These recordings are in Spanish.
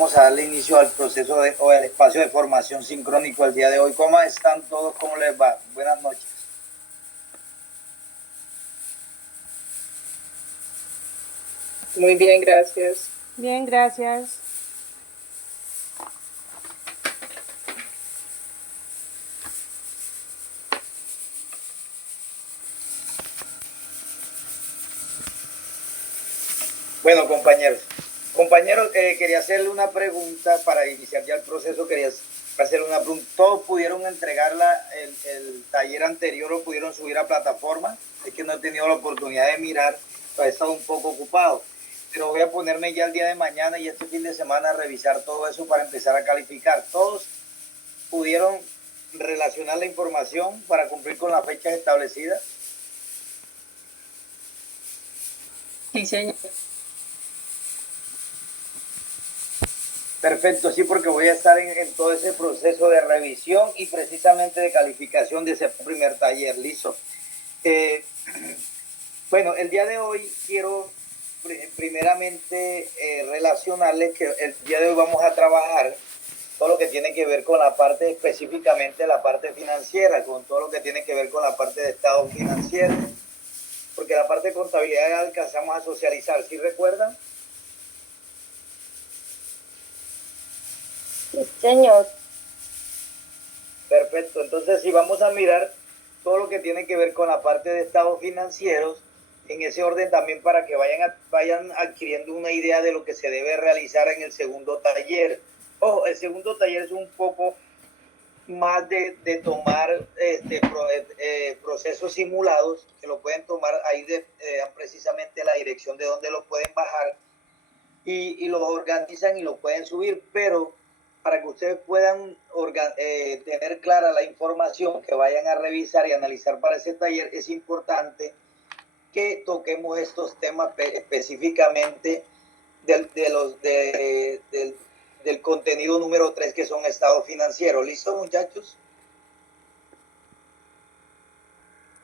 Vamos a darle inicio al proceso o al espacio de formación sincrónico el día de hoy. ¿Cómo están todos? ¿Cómo les va? Buenas noches. Muy bien, gracias. Bien, gracias. Bueno, compañeros, quería hacerle una pregunta para iniciar ya el proceso. Quería hacerle una pregunta. ¿Todos pudieron entregar el taller anterior o pudieron subir a plataforma? Es que no he tenido la oportunidad de mirar, he estado un poco ocupado. Pero voy a ponerme ya el día de mañana y este fin de semana a revisar todo eso para empezar a calificar. ¿Todos pudieron relacionar la información para cumplir con las fechas establecidas? Sí, señor. Perfecto, sí, porque voy a estar en todo ese proceso de revisión y precisamente de calificación de ese primer taller. Listo. Bueno, el día de hoy quiero primeramente relacionarles que el día de hoy vamos a trabajar todo lo que tiene que ver con la parte, específicamente la parte financiera, con todo lo que tiene que ver con la parte de estado financiero, porque la parte de contabilidad ya alcanzamos a socializar, ¿sí recuerdan? Sí, señor. Perfecto, entonces si vamos a mirar todo lo que tiene que ver con la parte de estados financieros, en ese orden también para que vayan adquiriendo una idea de lo que se debe realizar en el segundo taller. Ojo, el segundo taller es un poco más de tomar procesos simulados, que lo pueden tomar ahí precisamente la dirección de donde lo pueden bajar y lo organizan y lo pueden subir, pero para que ustedes puedan tener clara la información que vayan a revisar y analizar para ese taller, es importante que toquemos estos temas específicamente del contenido número 3, que son estados financieros. ¿Listo, muchachos?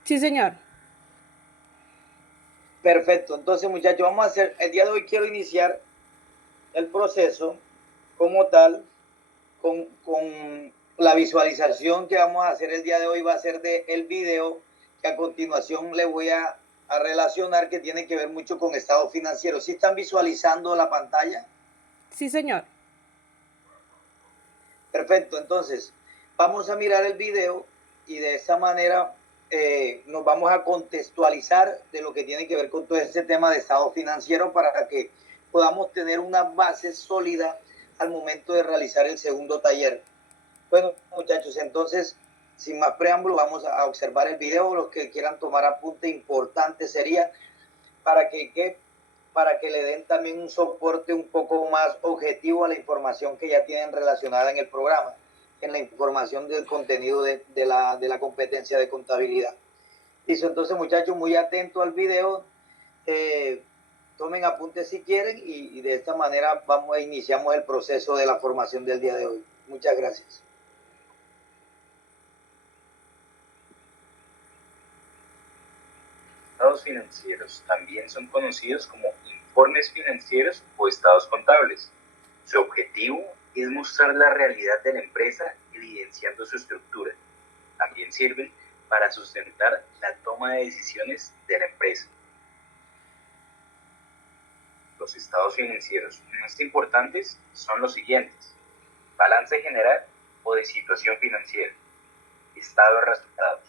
Sí, señor. Perfecto. Entonces, muchachos, vamos a hacer, el día de hoy quiero iniciar el proceso como tal, con la visualización que vamos a hacer el día de hoy va a ser del video que a continuación le voy a relacionar, que tiene que ver mucho con estado financiero. ¿Sí están visualizando la pantalla? Sí, señor. Perfecto, entonces vamos a mirar el video y de esa manera nos vamos a contextualizar de lo que tiene que ver con todo este tema de estado financiero para que podamos tener una base sólida al momento de realizar el segundo taller. Bueno, muchachos, entonces, sin más preámbulo, vamos a observar el video. Los que quieran tomar apunte importante sería para que le den también un soporte un poco más objetivo a la información que ya tienen relacionada en el programa, en la información del contenido de la competencia de contabilidad. Listo, entonces, muchachos, muy atentos al video. Tomen apuntes si quieren y de esta manera iniciamos el proceso de la formación del día de hoy. Muchas gracias. Estados financieros también son conocidos como informes financieros o estados contables. Su objetivo es mostrar la realidad de la empresa evidenciando su estructura. También sirven para sustentar la toma de decisiones de la empresa. Los estados financieros más importantes son los siguientes: balance general o de situación financiera, estado de resultados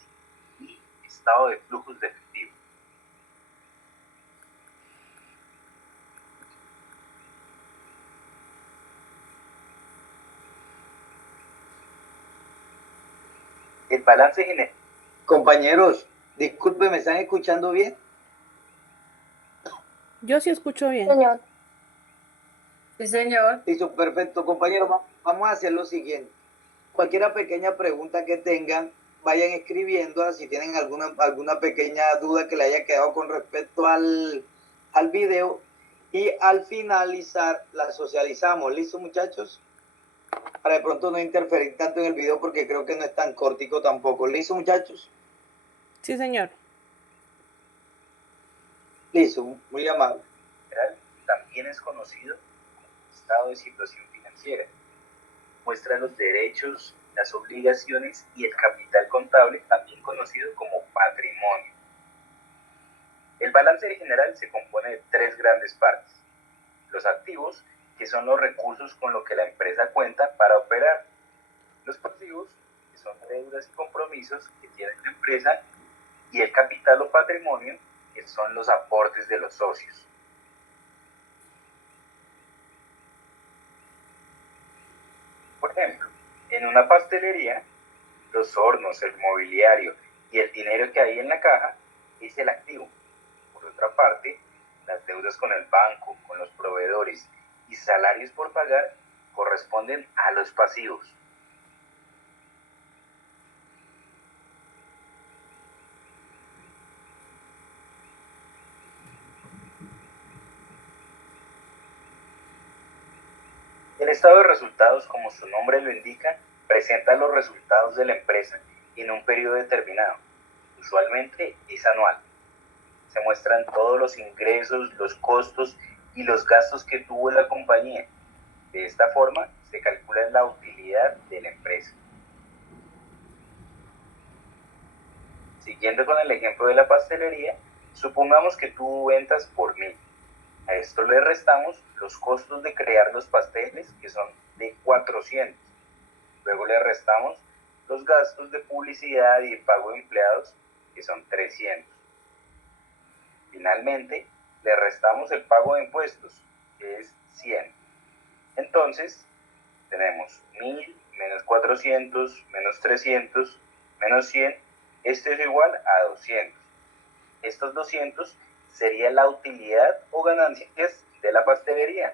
y estado de flujos de efectivo. El balance general. Compañeros, disculpen, ¿me están escuchando bien? Yo sí escucho bien. Señor. Sí, señor. Listo, perfecto. Compañeros, vamos a hacer lo siguiente. Cualquier pequeña pregunta que tengan, vayan escribiendo. Si tienen alguna pequeña duda que le haya quedado con respecto al video, y al finalizar la socializamos. ¿Listo, muchachos? Para de pronto no interferir tanto en el video, porque creo que no es tan cortico tampoco. ¿Listo, muchachos? Sí, señor. Listo, muy amable. También es conocido como estado de situación financiera. Muestra los derechos, las obligaciones y el capital contable, también conocido como patrimonio. El balance general se compone de tres grandes partes. Los activos, que son los recursos con los que la empresa cuenta para operar. Los pasivos, que son deudas y compromisos que tiene la empresa. Y el capital o patrimonio, que son los aportes de los socios. Por ejemplo, en una pastelería, los hornos, el mobiliario y el dinero que hay en la caja es el activo. Por otra parte, las deudas con el banco, con los proveedores y salarios por pagar corresponden a los pasivos. El estado de resultados, como su nombre lo indica, presenta los resultados de la empresa en un periodo determinado. Usualmente es anual. Se muestran todos los ingresos, los costos y los gastos que tuvo la compañía. De esta forma, se calcula la utilidad de la empresa. Siguiendo con el ejemplo de la pastelería, supongamos que tuvo ventas por 1000. A esto le restamos los costos de crear los pasteles, que son de 400. Luego le restamos los gastos de publicidad y de pago de empleados, que son 300. Finalmente, le restamos el pago de impuestos, que es 100. Entonces, tenemos 1000 menos 400 menos 300 menos 100. Esto es igual a 200. Estos 200 sería la utilidad o ganancias de la pastelería.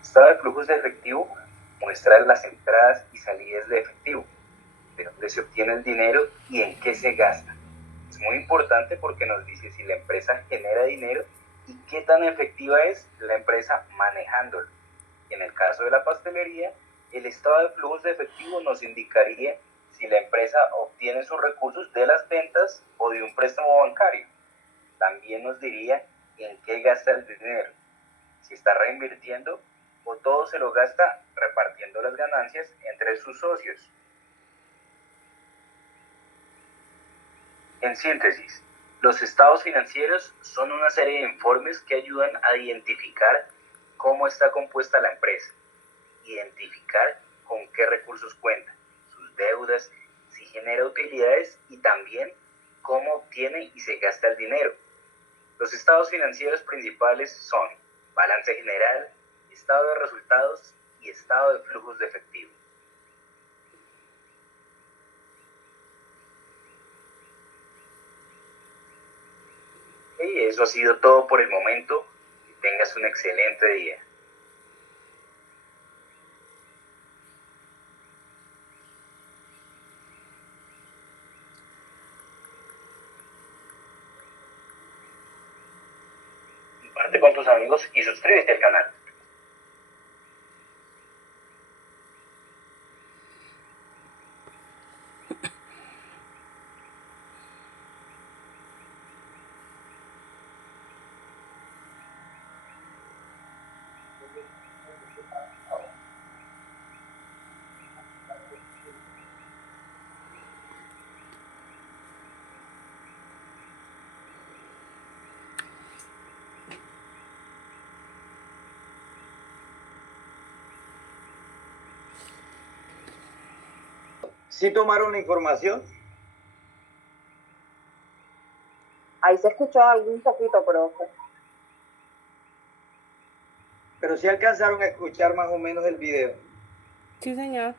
Estado de flujos de efectivo muestra las entradas y salidas de efectivo, de dónde se obtiene el dinero y en qué se gasta. Es muy importante porque nos dice si la empresa genera dinero y qué tan efectiva es la empresa manejándolo. En el caso de la pastelería, el estado de flujos de efectivo nos indicaría si la empresa obtiene sus recursos de las ventas o de un préstamo bancario. También nos diría en qué gasta el dinero, si está reinvirtiendo o todo se lo gasta repartiendo las ganancias entre sus socios. En síntesis, los estados financieros son una serie de informes que ayudan a identificar cómo está compuesta la empresa, identificar con qué recursos cuenta, sus deudas, si genera utilidades y también cómo obtiene y se gasta el dinero. Los estados financieros principales son balance general, estado de resultados y estado de flujos de efectivo. Y eso ha sido todo por el momento. Que tengas un excelente día. Comparte con tus amigos y suscríbete al canal. ¿Sí tomaron la información? Ahí se escuchó algún poquito, profe. Pero sí alcanzaron a escuchar más o menos el video. Sí, señor.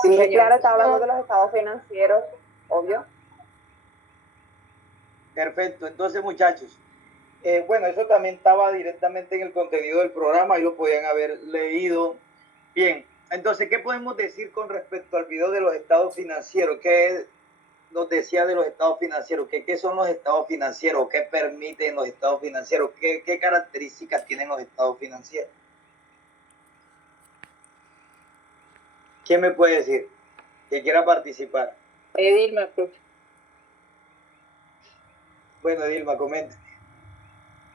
Sí, claro, está hablando de los estados financieros, obvio. Perfecto. Entonces, muchachos, bueno, eso también estaba directamente en el contenido del programa y lo podían haber leído. Bien, entonces, ¿qué podemos decir con respecto al video de los estados financieros? ¿Qué nos decía de los estados financieros? ¿Qué son los estados financieros? ¿Qué permiten los estados financieros? ¿Qué características tienen los estados financieros? ¿Quién me puede decir? que quiera participar. Edilma, profe. Bueno, Dilma, comenta.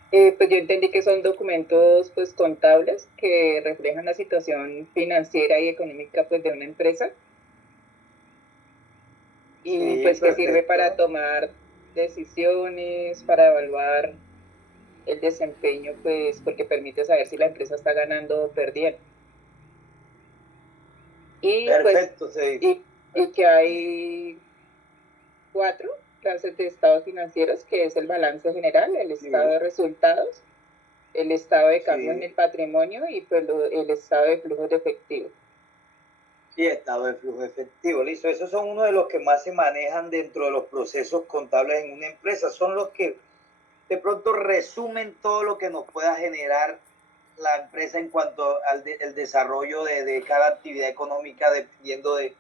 Pues yo entendí que son documentos pues contables que reflejan la situación financiera y económica pues de una empresa y Sí, pues que sirve perfecto. para tomar decisiones, para evaluar el desempeño, pues porque permite saber si la empresa está ganando o perdiendo. Y Perfecto, pues y que hay 4 clases de estados financieros, que es el balance general, el estado de resultados, el estado de cambio en el patrimonio y pues el estado de flujo de efectivo. Sí, estado de flujo efectivo, listo. Esos son uno de los que más se manejan dentro de los procesos contables en una empresa. Son los que de pronto resumen todo lo que nos pueda generar la empresa en cuanto al el desarrollo de cada actividad económica dependiendo de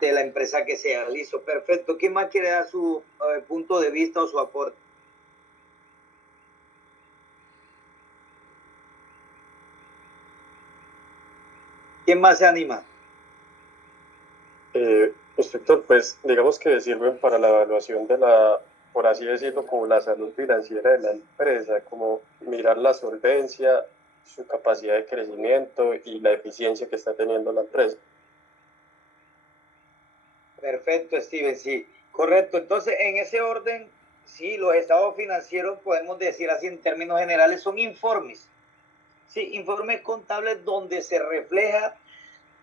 la empresa que sea. Listo, perfecto. ¿Quién más quiere dar su punto de vista o su aporte? ¿Quién más se anima? Instructor, pues digamos que sirven para la evaluación de la, por así decirlo, como la salud financiera de la empresa, como mirar la solvencia, su capacidad de crecimiento y la eficiencia que está teniendo la empresa. Perfecto, Steven, sí. Correcto. Entonces, en ese orden, sí, los estados financieros, podemos decir así en términos generales, son informes. Sí, informes contables donde se refleja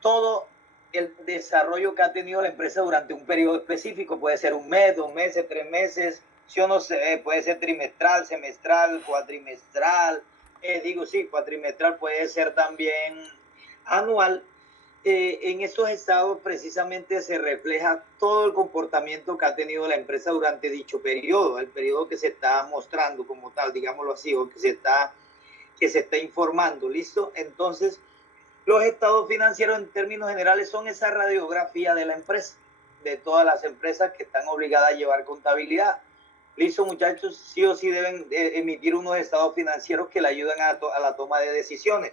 todo el desarrollo que ha tenido la empresa durante un periodo específico. Puede ser un mes, 2 meses, 3 meses, si o no puede ser trimestral, semestral, cuatrimestral. Cuatrimestral puede ser también anual. En esos estados precisamente se refleja todo el comportamiento que ha tenido la empresa durante dicho periodo, el periodo que se está mostrando como tal, digámoslo así, o que se está informando, ¿listo? Entonces, los estados financieros en términos generales son esa radiografía de la empresa, de todas las empresas que están obligadas a llevar contabilidad. Listo, muchachos, sí o sí deben emitir unos estados financieros que le ayudan a la toma de decisiones.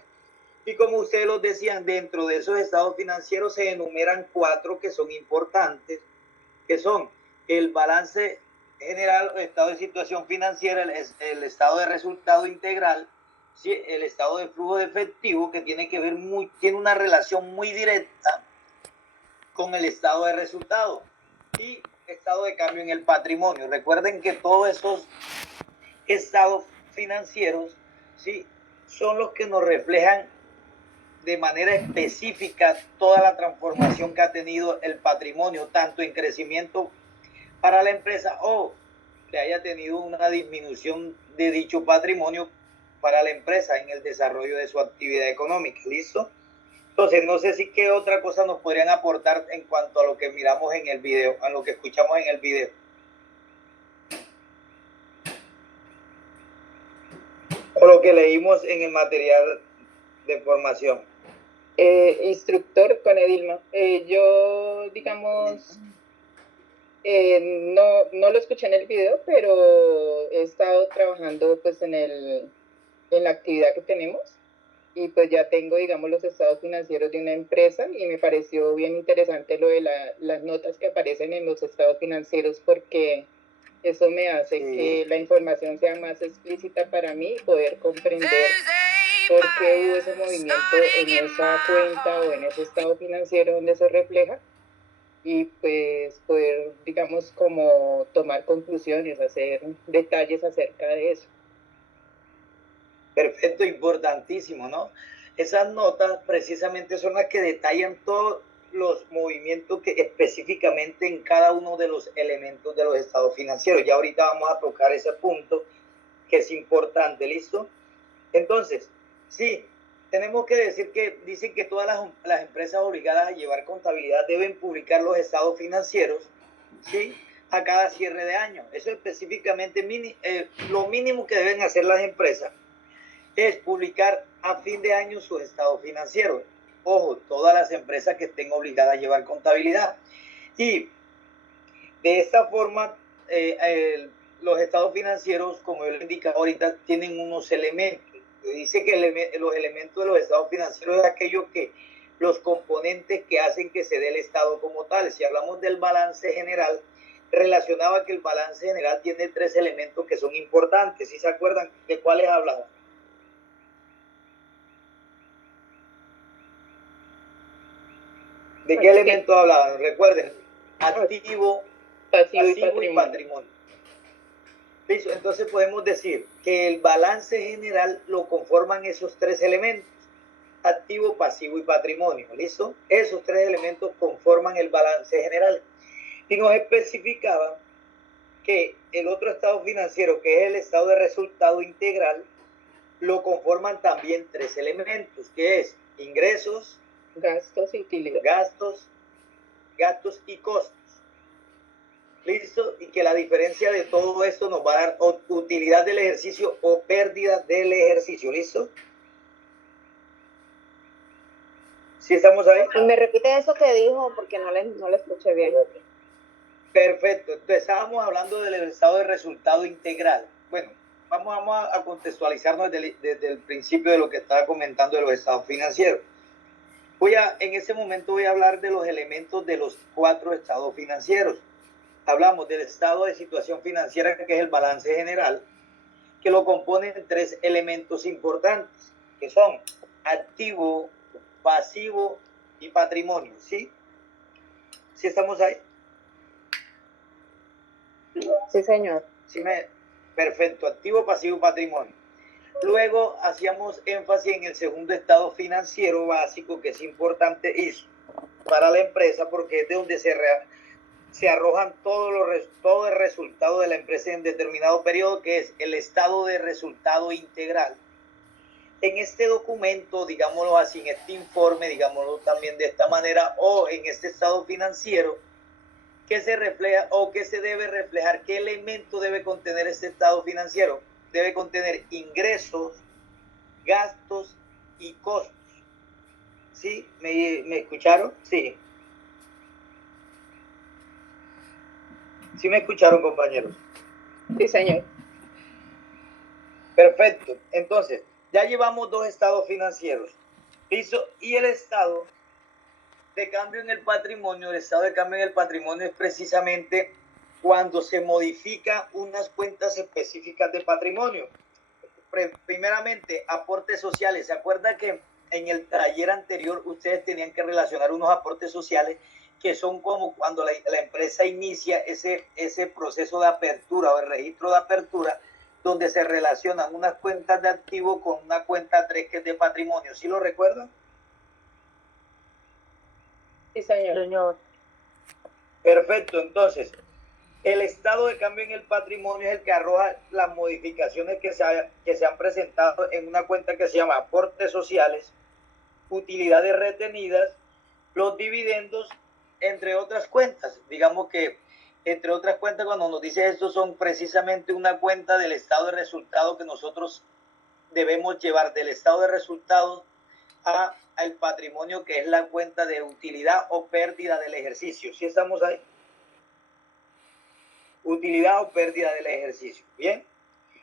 Y como ustedes los decían, dentro de esos estados financieros se enumeran 4 que son importantes, que son el balance general, el estado de situación financiera, el estado de resultado integral, ¿sí? El estado de flujo de efectivo, que tiene que ver tiene una relación muy directa con el estado de resultado, y estado de cambio en el patrimonio. Recuerden que todos esos estados financieros, ¿sí?, son los que nos reflejan de manera específica toda la transformación que ha tenido el patrimonio, tanto en crecimiento para la empresa o que haya tenido una disminución de dicho patrimonio para la empresa en el desarrollo de su actividad económica. ¿Listo? Entonces, no sé si qué otra cosa nos podrían aportar en cuanto a lo que miramos en el video, a lo que escuchamos en el video. O lo que leímos en el material de formación. Instructor con Edilma. Yo, digamos, no lo escuché en el video, pero he estado trabajando pues en la actividad que tenemos y pues ya tengo, digamos, los estados financieros de una empresa y me pareció bien interesante lo de las notas que aparecen en los estados financieros porque eso me hace que la información sea más explícita para mí y poder comprender por qué hubo ese movimiento en esa cuenta o en ese estado financiero donde se refleja y pues poder, digamos, como tomar conclusiones, hacer detalles acerca de eso. Perfecto, importantísimo, ¿no? Esas notas precisamente son las que detallan todos los movimientos que específicamente en cada uno de los elementos de los estados financieros. Ya ahorita vamos a tocar ese punto que es importante, ¿listo? Entonces, sí, tenemos que decir que dicen que todas las empresas obligadas a llevar contabilidad deben publicar los estados financieros, ¿sí?, a cada cierre de año. Eso específicamente lo mínimo que deben hacer las empresas es publicar a fin de año sus estados financieros. Ojo, todas las empresas que estén obligadas a llevar contabilidad. Y de esta forma, los estados financieros, como yo les indicaba ahorita, tienen unos elementos. Dice que los elementos de los estados financieros es aquello que los componentes que hacen que se dé el estado como tal. Si hablamos del balance general, relacionaba que el balance general tiene 3 elementos que son importantes. ¿Sí se acuerdan de cuáles hablamos? ¿De qué elementos hablaban? Recuerden, activo, pasivo y patrimonio. ¿Listo? Entonces podemos decir que el balance general lo conforman esos 3 elementos: activo, pasivo y patrimonio. ¿Listo? Esos 3 elementos conforman el balance general. Y nos especificaba que el otro estado financiero, que es el estado de resultado integral, lo conforman también 3 elementos, que es ingresos, gastos y utilidad. Gastos y costos. ¿Listo? Y que la diferencia de todo esto nos va a dar utilidad del ejercicio o pérdida del ejercicio. ¿Listo? ¿Sí estamos ahí? Me repite eso que dijo porque no le escuché bien. Perfecto. Entonces estábamos hablando del estado de resultado integral. Bueno, vamos a contextualizarnos desde el principio de lo que estaba comentando de los estados financieros. En ese momento voy a hablar de los elementos de los 4 estados financieros. Hablamos del estado de situación financiera, que es el balance general, que lo componen 3 elementos importantes, que son activo, pasivo y patrimonio. ¿Sí? ¿Sí estamos ahí? Sí, señor. Perfecto, activo, pasivo, patrimonio. Luego hacíamos énfasis en el segundo estado financiero básico, que es importante para la empresa, porque es de donde se arrojan todo el resultado de la empresa en determinado periodo, que es el estado de resultado integral. En este documento, digámoslo así, en este informe, digámoslo también de esta manera, o en este estado financiero, ¿qué se refleja o qué se debe reflejar? ¿Qué elemento debe contener este estado financiero? Debe contener ingresos, gastos y costos. ¿Sí? ¿Me escucharon? Sí. ¿Sí me escucharon, compañeros? Sí, señor. Perfecto. Entonces, ya llevamos 2 estados financieros. ¿Listo? Y el estado de cambio en el patrimonio, es precisamente cuando se modifica unas cuentas específicas de patrimonio. Primeramente, aportes sociales. ¿Se acuerda que en el taller anterior ustedes tenían que relacionar unos aportes sociales que son como cuando la empresa inicia ese proceso de apertura o el registro de apertura, donde se relacionan unas cuentas de activo con una cuenta 3 que es de patrimonio? ¿Sí lo recuerdan? Sí, señor. Perfecto. Entonces, el estado de cambio en el patrimonio es el que arroja las modificaciones que se han presentado en una cuenta que se llama aportes sociales, utilidades retenidas, los dividendos, entre otras cuentas. Digamos que entre otras cuentas, cuando nos dice esto, son precisamente una cuenta del estado de resultado que nosotros debemos llevar del estado de resultados al patrimonio, que es la cuenta de utilidad o pérdida del ejercicio. ¿Sí estamos ahí? Utilidad o pérdida del ejercicio. Bien.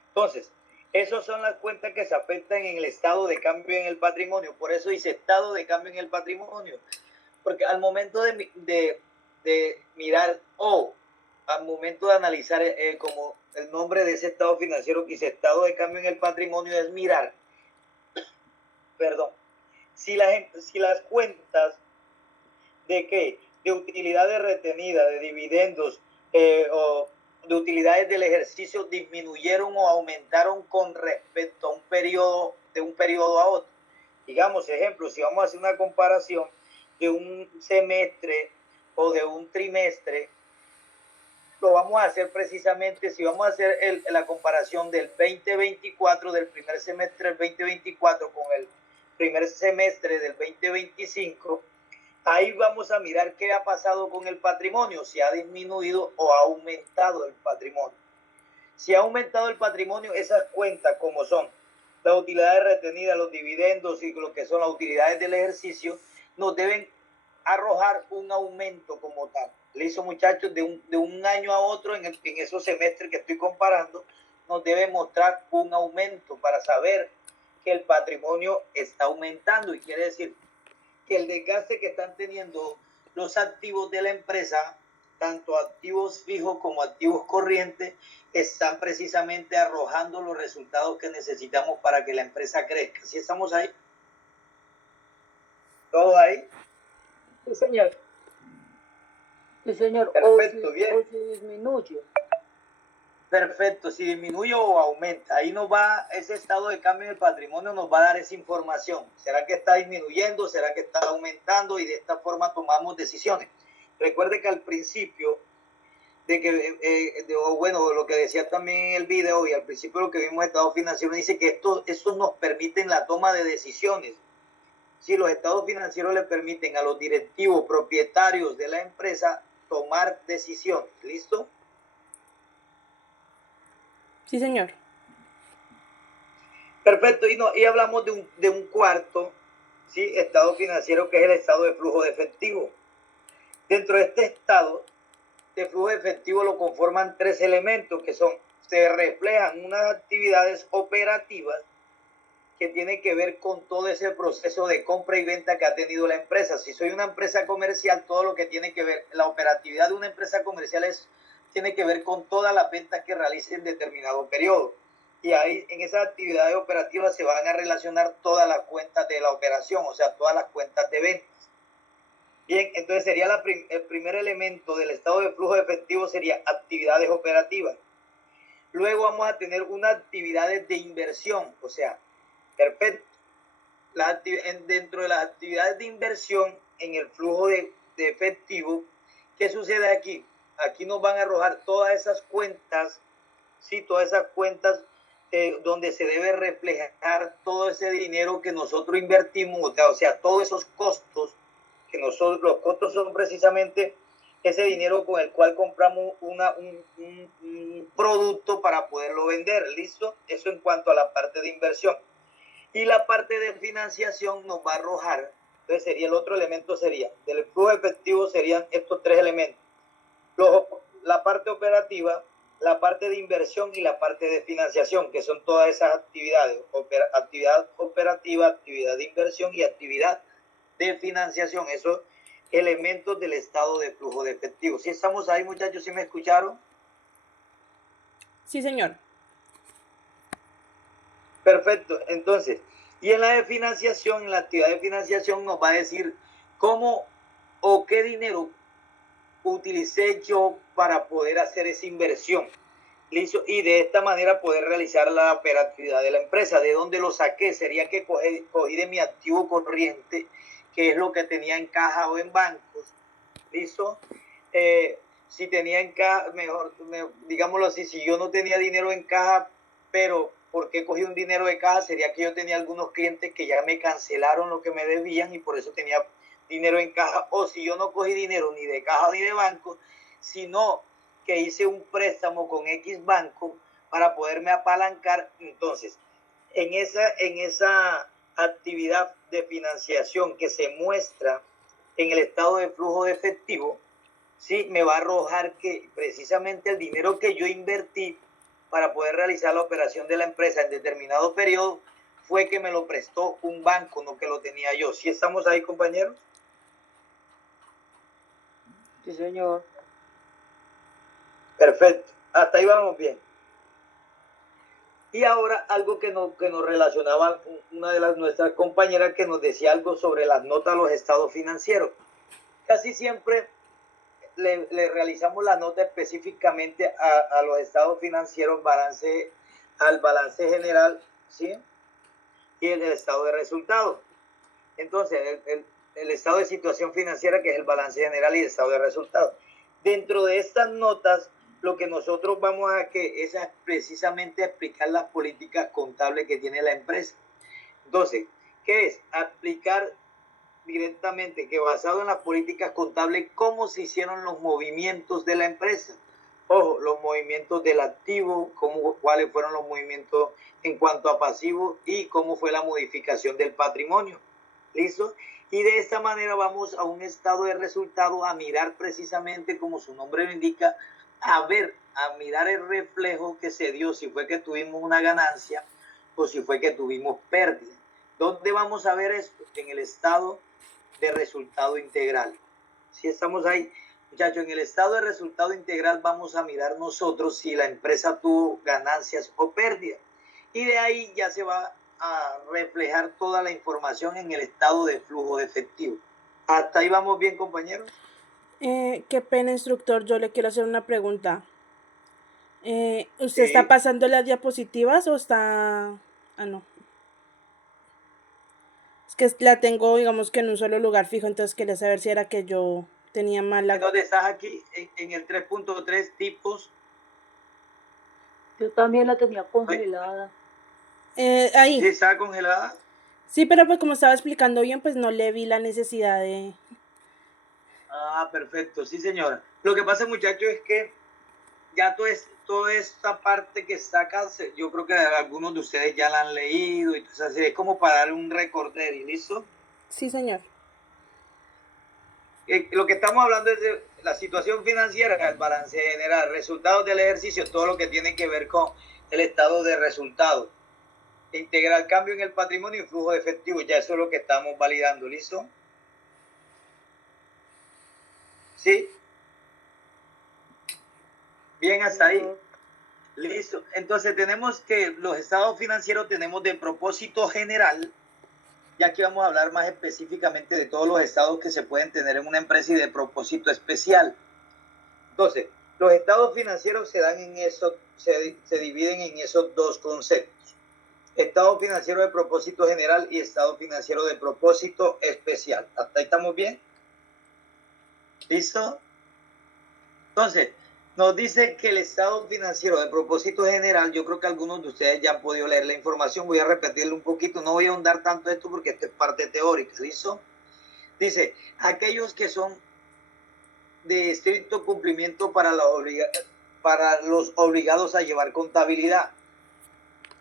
Entonces, esas son las cuentas que se afectan en el estado de cambio en el patrimonio. Por eso dice estado de cambio en el patrimonio. Porque al momento de mirar o al momento de analizar como el nombre de ese estado financiero que dice estado de cambio en el patrimonio, es mirar, si las cuentas de utilidades retenidas, de dividendos o de utilidades del ejercicio disminuyeron o aumentaron con respecto a un periodo a otro. Digamos, ejemplo, si vamos a hacer una comparación de un semestre o de un trimestre, lo vamos a hacer precisamente, si vamos a hacer la comparación del 2024, del primer semestre del 2024 con el primer semestre del 2025, ahí vamos a mirar qué ha pasado con el patrimonio, si ha disminuido o ha aumentado el patrimonio. Si ha aumentado el patrimonio, esas cuentas como son las utilidades retenidas, los dividendos y lo que son las utilidades del ejercicio, nos deben arrojar un aumento como tal. Listo, muchachos, de un año a otro en esos semestres que estoy comparando, nos debe mostrar un aumento para saber que el patrimonio está aumentando, y quiere decir que el desgaste que están teniendo los activos de la empresa, tanto activos fijos como activos corrientes, están precisamente arrojando los resultados que necesitamos para que la empresa crezca. ¿Sí estamos ahí? ¿Todo ahí? Sí, señor. Sí, señor. Perfecto, bien. O si disminuye. Perfecto, si disminuye o aumenta, ahí nos va, ese estado de cambio del patrimonio nos va a dar esa información. ¿Será que está disminuyendo? ¿Será que está aumentando? Y de esta forma tomamos decisiones. Recuerde que al principio, bueno, lo que decía también en el video y al principio lo que vimos estado financiero, dice que esto nos permite la toma de decisiones. Si los estados financieros le permiten a los directivos propietarios de la empresa tomar decisiones. ¿Listo? Sí, señor. Perfecto, y hablamos de un cuarto, ¿sí? Estado financiero, que es el estado de flujo de efectivo. Dentro de este estado de flujo de efectivo lo conforman tres elementos que se reflejan unas actividades operativas que tienen que ver con todo ese proceso de compra y venta que ha tenido la empresa. Si soy una empresa comercial, todo lo que tiene que ver, la operatividad de una empresa comercial tiene que ver con todas las ventas que realice en determinado periodo. Y ahí en esas actividades operativas se van a relacionar todas las cuentas de la operación, o sea, todas las cuentas de ventas. Bien, entonces sería el primer elemento del estado de flujo de efectivo sería actividades operativas. Luego vamos a tener unas actividades de inversión, o sea, perfecto. Dentro de las actividades de inversión en el flujo de efectivo, ¿qué sucede aquí? Aquí nos van a arrojar todas esas cuentas, ¿sí? Todas esas cuentas donde se debe reflejar todo ese dinero que nosotros invertimos, o sea, todos esos costos, los costos son precisamente ese dinero con el cual compramos un producto para poderlo vender, ¿listo? Eso en cuanto a la parte de inversión. Y la parte de financiación nos va a arrojar, entonces sería el otro elemento, del flujo efectivo serían estos tres elementos. La parte operativa, la parte de inversión y la parte de financiación, que son todas esas actividades, actividad operativa, actividad de inversión y actividad de financiación, esos elementos del estado de flujo de efectivo. ¿Sí estamos ahí, muchachos? ¿Sí me escucharon? Sí, señor. Perfecto, entonces, y en la de financiación, en la actividad de financiación nos va a decir cómo o qué dinero utilicé yo para poder hacer esa inversión. ¿Listo? Y de esta manera poder realizar la operatividad de la empresa. ¿De dónde lo saqué? Sería que cogí de mi activo corriente, que es lo que tenía en caja o en bancos. ¿Listo? Si tenía en caja, digámoslo así, si yo no tenía dinero en caja, pero ¿por qué cogí un dinero de caja? Sería que yo tenía algunos clientes que ya me cancelaron lo que me debían y por eso tenía dinero en caja. O si yo no cogí dinero ni de caja ni de banco, sino que hice un préstamo con X banco para poderme apalancar. Entonces, en esa actividad de financiación que se muestra en el estado de flujo de efectivo, ¿sí? Me va a arrojar que precisamente el dinero que yo invertí para poder realizar la operación de la empresa en determinado periodo fue que me lo prestó un banco, no que lo tenía yo. ¿Sí estamos ahí, compañeros? Sí, señor. Perfecto, hasta ahí vamos bien. Y ahora algo que nos relacionaba una de nuestras compañeras, que nos decía algo sobre las notas de los estados financieros. Casi siempre le realizamos la nota específicamente a los estados financieros, al balance general, ¿sí? Y el estado de resultados. Entonces, el estado de situación financiera, que es el balance general, y el estado de resultados. Dentro de estas notas, lo que nosotros vamos a que es precisamente explicar las políticas contables que tiene la empresa. Entonces, ¿qué es? Aplicar directamente, que basado en las políticas contables, cómo se hicieron los movimientos de la empresa. Ojo, los movimientos del activo, cuáles fueron los movimientos en cuanto a pasivo y cómo fue la modificación del patrimonio. ¿Listo? Y de esta manera vamos a un estado de resultado, a mirar precisamente, como su nombre lo indica, a mirar el reflejo que se dio, si fue que tuvimos una ganancia o si fue que tuvimos pérdida. ¿Dónde vamos a ver esto? En el estado de resultado integral. Si estamos ahí, muchachos, en el estado de resultado integral vamos a mirar nosotros si la empresa tuvo ganancias o pérdidas. Y de ahí ya se va a reflejar toda la información en el estado de flujo de efectivo. ¿Hasta ahí vamos bien, compañeros? Qué pena, instructor. Yo le quiero hacer una pregunta. ¿Usted está Sí. pasando las diapositivas o está...? Ah, no. Es que la tengo, digamos que en un solo lugar fijo, entonces quería saber si era que yo tenía mal la... ¿Dónde estás aquí? En el 3.3 tipos. Yo también la tenía congelada. Ahí. ¿Sí está congelada? Sí, pero pues como estaba explicando bien, pues no le vi la necesidad de... Ah, perfecto. Sí, señora. Lo que pasa, muchachos, es que ya toda esta parte que está acá, yo creo que algunos de ustedes ya la han leído, entonces así es como para dar un recorderis, ¿listo? Sí, señor. Lo que estamos hablando es de la situación financiera, el balance general, resultados del ejercicio, todo lo que tiene que ver con el estado de resultados. Integral cambio en el patrimonio y flujo de efectivo, ya eso es lo que estamos validando, ¿listo? ¿Sí? Bien, hasta ahí. Listo. Entonces tenemos que los estados financieros tenemos de propósito general, ya que vamos a hablar más específicamente de todos los estados que se pueden tener en una empresa y de propósito especial. Entonces, los estados financieros se dan en eso, se dividen en esos dos conceptos. Estado financiero de propósito general y estado financiero de propósito especial. ¿Hasta ahí estamos bien? ¿Listo? Entonces, nos dice que el estado financiero de propósito general, yo creo que algunos de ustedes ya han podido leer la información, voy a repetirlo un poquito, no voy a ahondar tanto esto porque esto es parte teórica, ¿listo? Dice, aquellos que son de estricto cumplimiento para los obligados a llevar contabilidad.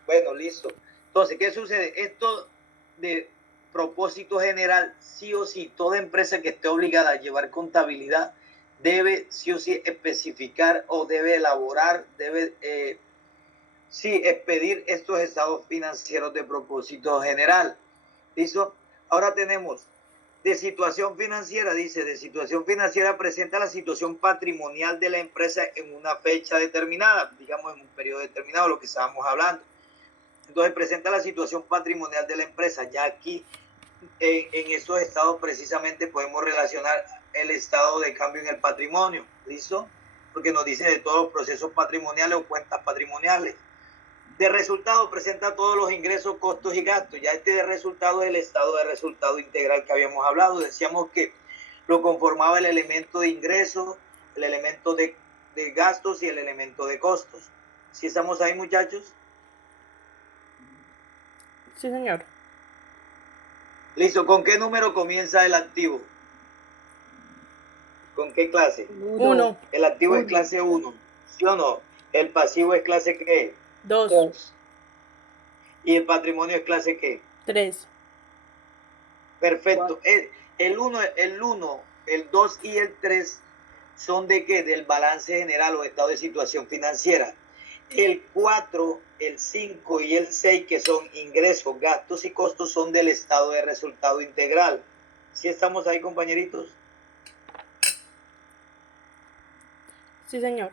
Bueno, listo. Entonces, ¿qué sucede? Esto de propósito general, sí o sí, toda empresa que esté obligada a llevar contabilidad debe sí o sí especificar o debe elaborar, debe expedir estos estados financieros de propósito general. ¿Listo? Ahora tenemos de situación financiera, dice, de situación financiera presenta la situación patrimonial de la empresa en una fecha determinada, digamos en un periodo determinado, lo que estábamos hablando. Entonces presenta la situación patrimonial de la empresa. Ya aquí en esos estados precisamente podemos relacionar el estado de cambio en el patrimonio, ¿listo? Porque nos dice de todos los procesos patrimoniales o cuentas patrimoniales. De resultado presenta todos los ingresos, costos y gastos. Ya este de resultado es el estado de resultado integral que habíamos hablado. Decíamos que lo conformaba el elemento de ingresos, el elemento de gastos y el elemento de costos. ¿Sí estamos ahí, muchachos? Sí, señor. Listo. ¿Con qué número comienza el activo? ¿Con qué clase? 1. El activo es clase 1, ¿sí o no? ¿El pasivo es clase qué? 2. ¿Y el patrimonio es clase qué? 3. Perfecto. El 1, el 2 y el 3 son de qué? Del balance general o estado de situación financiera. El 4, el 5 y el 6, que son ingresos, gastos y costos, son del estado de resultado integral. ¿Sí estamos ahí, compañeritos? Sí, señor.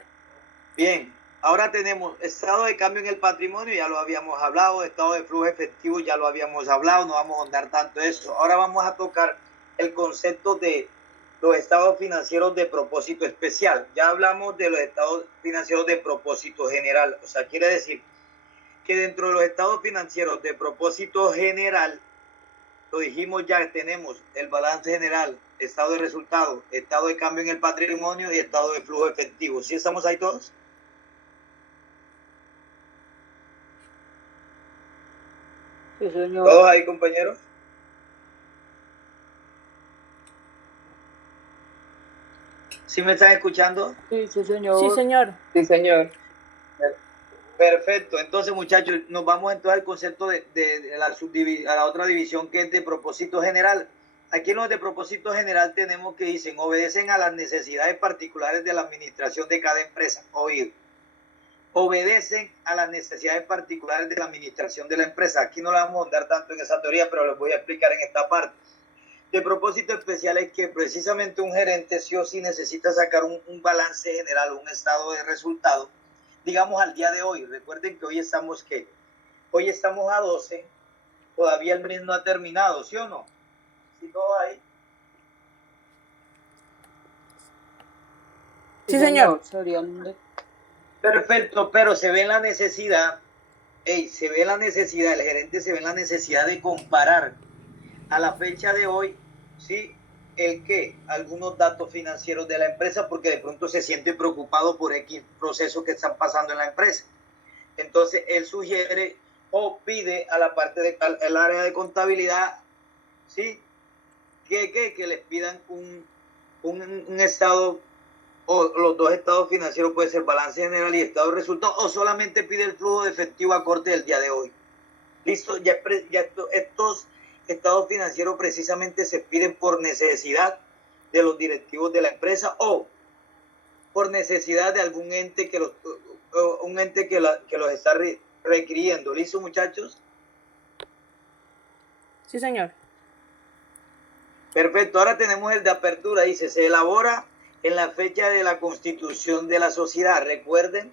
Bien, ahora tenemos estado de cambio en el patrimonio, ya lo habíamos hablado, estado de flujo efectivo, ya lo habíamos hablado, no vamos a ahondar tanto eso. Ahora vamos a tocar el concepto de los estados financieros de propósito especial. Ya hablamos de los estados financieros de propósito general, o sea, quiere decir que dentro de los estados financieros de propósito general, lo dijimos ya, tenemos el balance general, estado de resultados, estado de cambio en el patrimonio y estado de flujo efectivo. ¿Sí estamos ahí todos? Sí, señor. ¿Todos ahí, compañeros? ¿Sí me están escuchando? Sí, sí, señor. Sí, señor. Sí, señor. Perfecto. Entonces, muchachos, nos vamos entonces al concepto de a la otra división que es de propósito general. Aquí en los de propósito general tenemos que dicen, obedecen a las necesidades particulares de la administración de cada empresa. Oír. Obedecen a las necesidades particulares de la administración de la empresa. Aquí no la vamos a ahondar tanto en esa teoría, pero les voy a explicar en esta parte. de propósito especial es que precisamente un gerente sí o sí necesita sacar un balance general, un estado de resultado, digamos al día de hoy. Recuerden que hoy estamos a 12, todavía el mes no ha terminado, ¿sí o no? ¿Sí todo ahí? Sí, señor. Perfecto, pero se ve la necesidad, el gerente se ve la necesidad de comparar a la fecha de hoy, ¿sí? Algunos datos financieros de la empresa, porque de pronto se siente preocupado por X procesos que están pasando en la empresa. Entonces, él sugiere o pide a la parte del área de contabilidad, ¿sí? Que les pidan un estado, o los dos estados financieros, puede ser balance general y estado de resultados, o solamente pide el flujo de efectivo a corte del día de hoy. Listo, ya estos estados financieros precisamente se piden por necesidad de los directivos de la empresa o por necesidad de algún ente que los está requiriendo. ¿Listo, muchachos? Sí, señor. Perfecto, ahora tenemos el de apertura. Dice, se elabora en la fecha de la constitución de la sociedad. Recuerden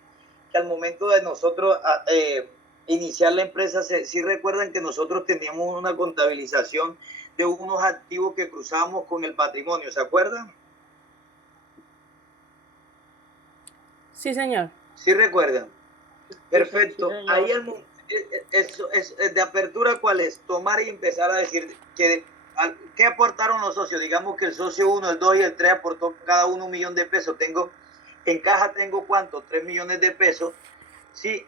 que al momento de nosotros iniciar la empresa, sí recuerdan que nosotros teníamos una contabilización de unos activos que cruzábamos con el patrimonio, ¿se acuerdan? Sí, señor. Sí recuerdan. Perfecto. Sí, ahí eso es de apertura, ¿cuál es? Tomar y empezar a decir que ¿qué aportaron los socios? Digamos que el socio 1, el 2 y el 3 aportó cada uno $1 millón. En caja tengo ¿cuánto? 3 millones de pesos. Sí,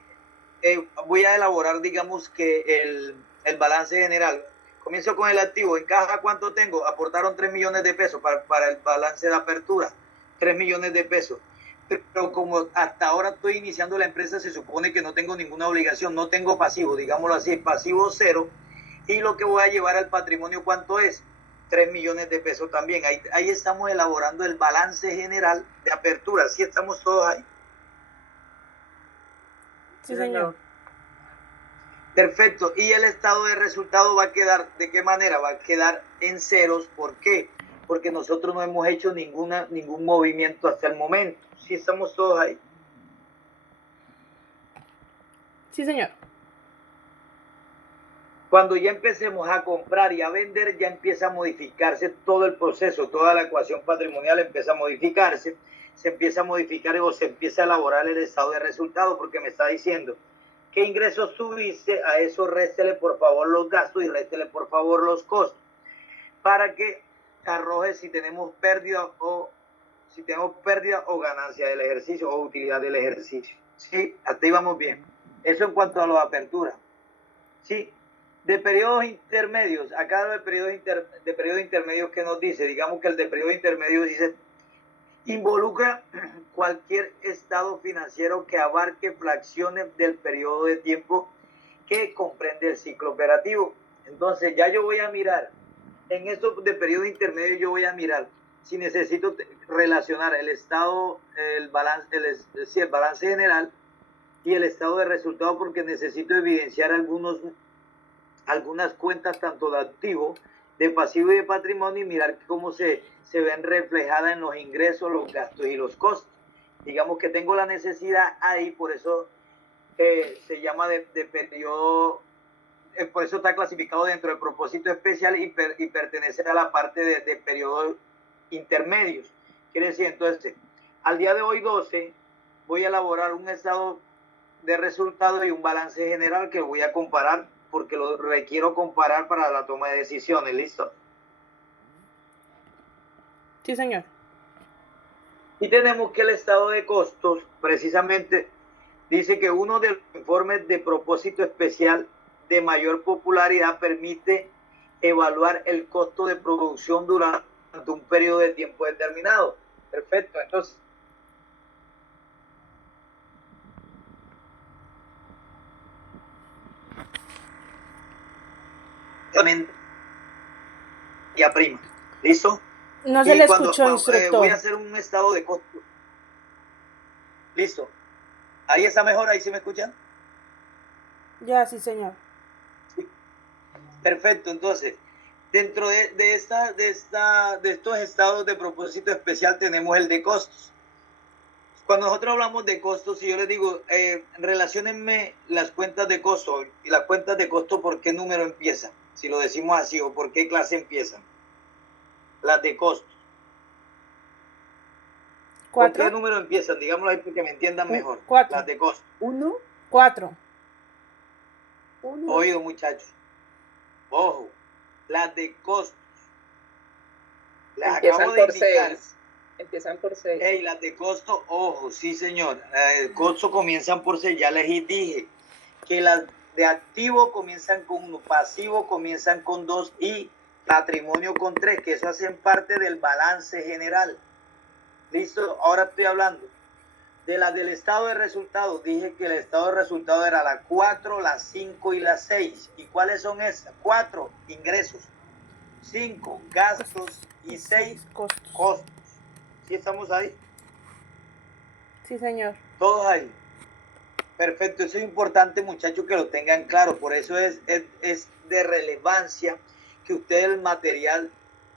voy a elaborar, digamos que el balance general. Comienzo con el activo. En caja, ¿cuánto tengo? Aportaron 3 millones de pesos para el balance de apertura. 3 millones de pesos. Pero como hasta ahora estoy iniciando la empresa, se supone que no tengo ninguna obligación, no tengo pasivo, digámoslo así, pasivo 0. Y lo que voy a llevar al patrimonio, ¿cuánto es? 3 millones de pesos también. Ahí estamos elaborando el balance general de apertura. ¿Sí estamos todos ahí? Sí, señor. Perfecto. Y el estado de resultado va a quedar, ¿de qué manera? Va a quedar en ceros. ¿Por qué? Porque nosotros no hemos hecho ningún movimiento hasta el momento. ¿Sí estamos todos ahí? Sí, señor. Cuando ya empecemos a comprar y a vender, ya empieza a modificarse todo el proceso, toda la ecuación patrimonial empieza a modificarse, se empieza a modificar o se empieza a elaborar el estado de resultado, porque me está diciendo qué ingresos tuviste, a eso réstele por favor los gastos y réstele por favor los costos, para que arroje si tenemos pérdida o ganancia del ejercicio o utilidad del ejercicio. ¿Sí? Hasta ahí vamos bien. Eso en cuanto a la apertura. ¿Sí? De periodos intermedios, acá de periodos intermedios que nos dice, digamos que el de periodo intermedio dice, involucra cualquier estado financiero que abarque fracciones del periodo de tiempo que comprende el ciclo operativo. Entonces ya yo voy a mirar, en esto de periodo intermedio yo voy a mirar si necesito relacionar el estado, el balance general y el estado de resultado, porque necesito evidenciar algunas cuentas tanto de activo, de pasivo y de patrimonio, y mirar cómo se ven reflejadas en los ingresos, los gastos y los costos. Digamos que tengo la necesidad ahí, por eso se llama de periodo, por eso está clasificado dentro del propósito especial y pertenece a la parte de periodos intermedios. Quiere decir, entonces, al día de hoy 12, voy a elaborar un estado de resultado y un balance general que voy a comparar, porque lo requiero comparar para la toma de decisiones. ¿Listo? Sí, señor. Y tenemos que el estado de costos, precisamente, dice que uno de los informes de propósito especial de mayor popularidad permite evaluar el costo de producción durante un periodo de tiempo determinado. Perfecto, entonces ya prima. ¿Listo? No se le escuchó, instructor. Voy a hacer un estado de costo. Listo. Ahí está mejor, ahí sí me escuchan. Ya, sí, señor. Sí. Perfecto, entonces, Dentro de estos estados de propósito especial tenemos el de costos. Cuando nosotros hablamos de costos, si yo les digo, relaciónenme las cuentas de costo, y las cuentas de costo, ¿por qué número empiezan? Si lo decimos así, o por qué clase empiezan. Las de costos. ¿Por qué número empiezan? Digámoslo ahí para que me entiendan mejor. 4. Las de costo. 1. 4. Oído, muchachos. Ojo. Las de costos. Les acabo de indicar. 6. Empiezan por 6. Hey, las de costo, ojo, sí señor. El costo comienzan por 6. Ya les dije que las de activo comienzan con 1, pasivo comienzan con 2 y patrimonio con 3, que eso hacen parte del balance general. ¿Listo? Ahora estoy hablando de las del estado de resultados. Dije que el estado de resultados era la 4, la 5 y la 6. ¿Y cuáles son esas? 4, ingresos. 5, gastos. Y 6, costos. ¿Sí estamos ahí? Sí, señor. Todos ahí. Perfecto. Eso es importante, muchachos, que lo tengan claro. Por eso es de relevancia que ustedes el material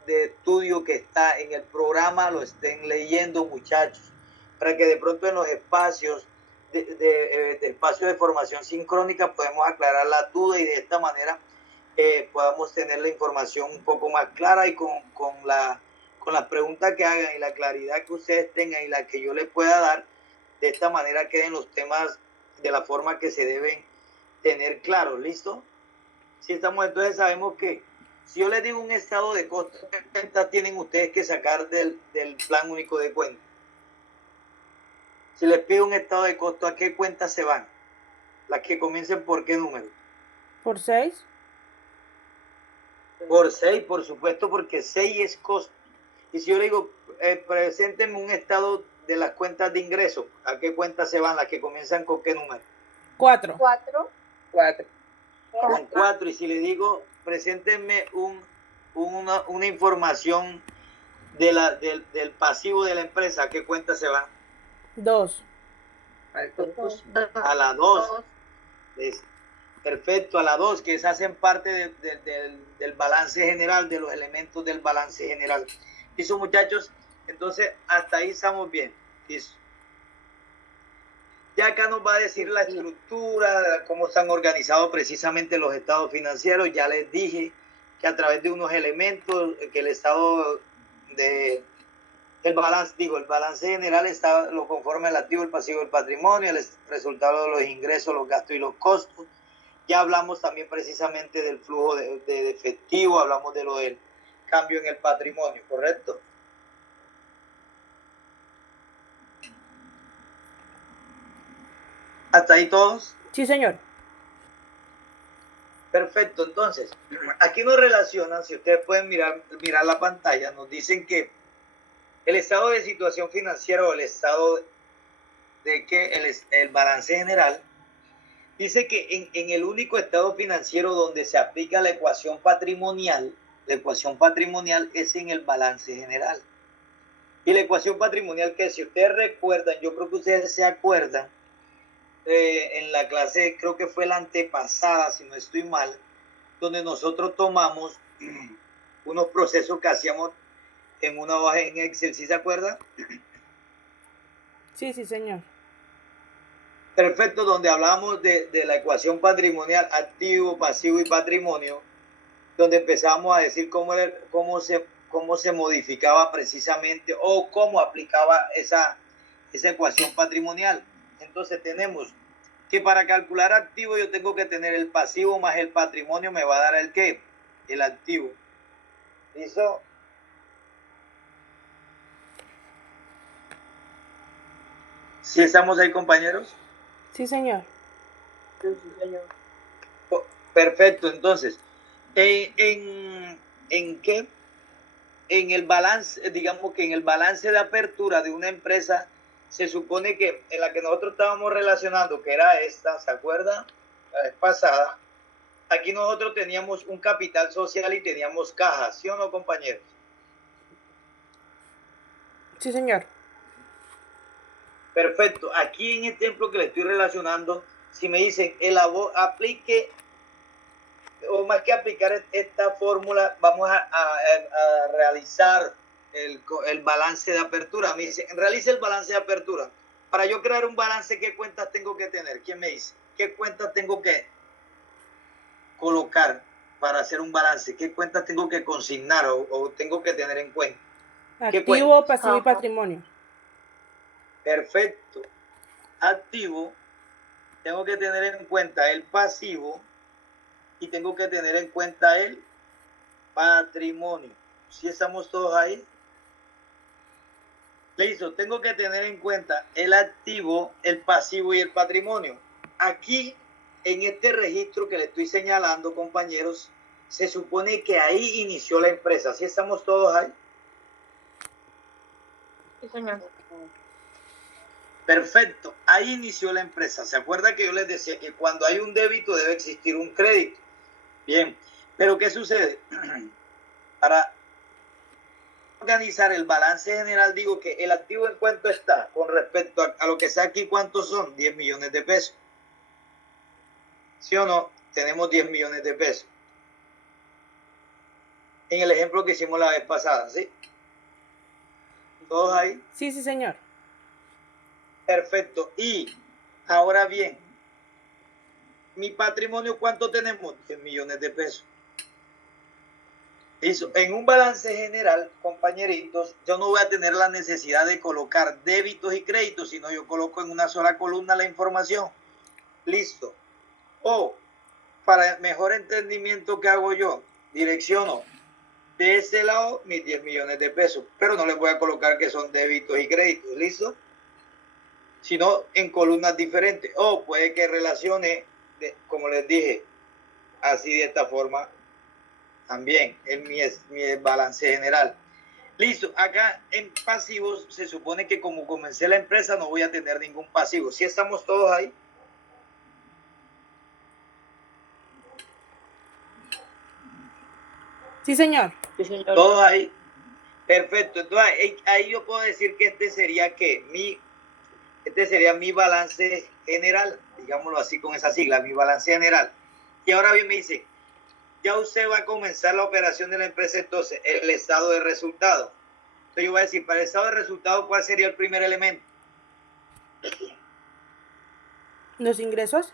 de estudio que está en el programa lo estén leyendo, muchachos, para que de pronto en los espacios de formación sincrónica podemos aclarar las dudas y de esta manera podamos tener la información un poco más clara y con las preguntas que hagan y la claridad que ustedes tengan y la que yo les pueda dar, de esta manera queden los temas de la forma que se deben tener claros. ¿Listo? Si estamos, entonces sabemos que si yo les digo un estado de costos, ¿qué cuentas tienen ustedes que sacar del plan único de cuentas? Si les pido un estado de costo, ¿a qué cuentas se van? Las que comiencen por qué número. ¿Por 6? Por 6, por supuesto, porque 6 es costo. Y si yo le digo, preséntenme un estado de las cuentas de ingresos, ¿a qué cuentas se van? Las que comienzan con qué número. 4. 4. 4. Con 4. Y si le digo, preséntenme una información del pasivo de la empresa, ¿a qué cuenta se va? 2. A la 2. Perfecto, a la 2, que esas hacen parte del balance general, de los elementos del balance general. ¿Listo, muchachos? Entonces, hasta ahí estamos bien. ¿Listo? Ya acá nos va a decir la estructura, cómo están organizados precisamente los estados financieros. Ya les dije que a través de unos elementos, que el estado el balance general lo conforma el activo, el pasivo, el patrimonio, el resultado de los ingresos, los gastos y los costos. Ya hablamos también precisamente del flujo de efectivo, hablamos de lo del cambio en el patrimonio, ¿correcto? ¿Hasta ahí todos? Sí, señor. Perfecto, entonces, aquí nos relacionan, si ustedes pueden mirar la pantalla, nos dicen que el estado de situación financiera o el estado de que el balance general, dice que en el único estado financiero donde se aplica la ecuación patrimonial es en el balance general. Y la ecuación patrimonial, que si ustedes recuerdan, yo creo que ustedes se acuerdan, en la clase, creo que fue la antepasada, si no estoy mal, donde nosotros tomamos unos procesos que hacíamos en una hoja en Excel, ¿sí se acuerdan? Sí, sí, señor. Perfecto, donde hablamos de la ecuación patrimonial, activo, pasivo y patrimonio, donde empezamos a decir cómo se modificaba precisamente o cómo aplicaba esa ecuación patrimonial. Entonces tenemos que para calcular activo yo tengo que tener el pasivo más el patrimonio, me va a dar el ¿qué? El activo. ¿Listo? ¿Sí estamos ahí, compañeros? Sí, señor. Sí, señor. Perfecto, entonces, ¿en qué? En el balance, digamos que en el balance de apertura de una empresa, se supone que en la que nosotros estábamos relacionando, que era esta, ¿se acuerdan? La vez pasada, aquí nosotros teníamos un capital social y teníamos cajas, ¿sí o no, compañeros? Sí, señor. Perfecto, aquí en este ejemplo que le estoy relacionando, si me dicen, aplique o más que aplicar esta fórmula, vamos a realizar el balance de apertura. Me dice, realice el balance de apertura. Para yo crear un balance, ¿qué cuentas tengo que tener? ¿Quién me dice? ¿Qué cuentas tengo que colocar para hacer un balance? ¿Qué cuentas tengo que consignar o tengo que tener en cuenta? Activo, pasivo y patrimonio. Perfecto. Activo, tengo que tener en cuenta el pasivo y tengo que tener en cuenta el patrimonio. ¿Sí estamos todos ahí? Listo, tengo que tener en cuenta el activo, el pasivo y el patrimonio. Aquí, en este registro que le estoy señalando, compañeros, se supone que ahí inició la empresa. ¿Sí estamos todos ahí? Sí, señor. Perfecto, ahí inició la empresa. ¿Se acuerda que yo les decía que cuando hay un débito debe existir un crédito? Bien, pero ¿qué sucede? Para organizar el balance general, digo que el activo en cuánto está con respecto a lo que está aquí, ¿cuántos son? 10 millones de pesos. ¿Sí o no? Tenemos 10 millones de pesos. En el ejemplo que hicimos la vez pasada, ¿sí? ¿Todos ahí? Sí, sí, señor. Perfecto. Y ahora bien, mi patrimonio, ¿cuánto tenemos? 10 millones de pesos. Listo. En un balance general, compañeritos, yo no voy a tener la necesidad de colocar débitos y créditos, sino yo coloco en una sola columna la información. Listo. O, para mejor entendimiento, ¿qué hago yo? Direcciono de ese lado mis 10 millones de pesos, pero no les voy a colocar que son débitos y créditos. ¿Listo? Sino en columnas diferentes. O puede que relacione, como les dije, así de esta forma también en mi balance general. Listo, acá en pasivos se supone que como comencé la empresa no voy a tener ningún pasivo. ¿Sí estamos todos ahí? Sí, señor. Sí, señor. Todos ahí. Perfecto. Entonces ahí yo puedo decir que este sería mi balance general, digámoslo así con esa sigla, mi balance general. Y ahora bien me dice, ya usted va a comenzar la operación de la empresa, entonces, el estado de resultado. Entonces yo voy a decir, para el estado de resultado, ¿cuál sería el primer elemento? ¿Los ingresos?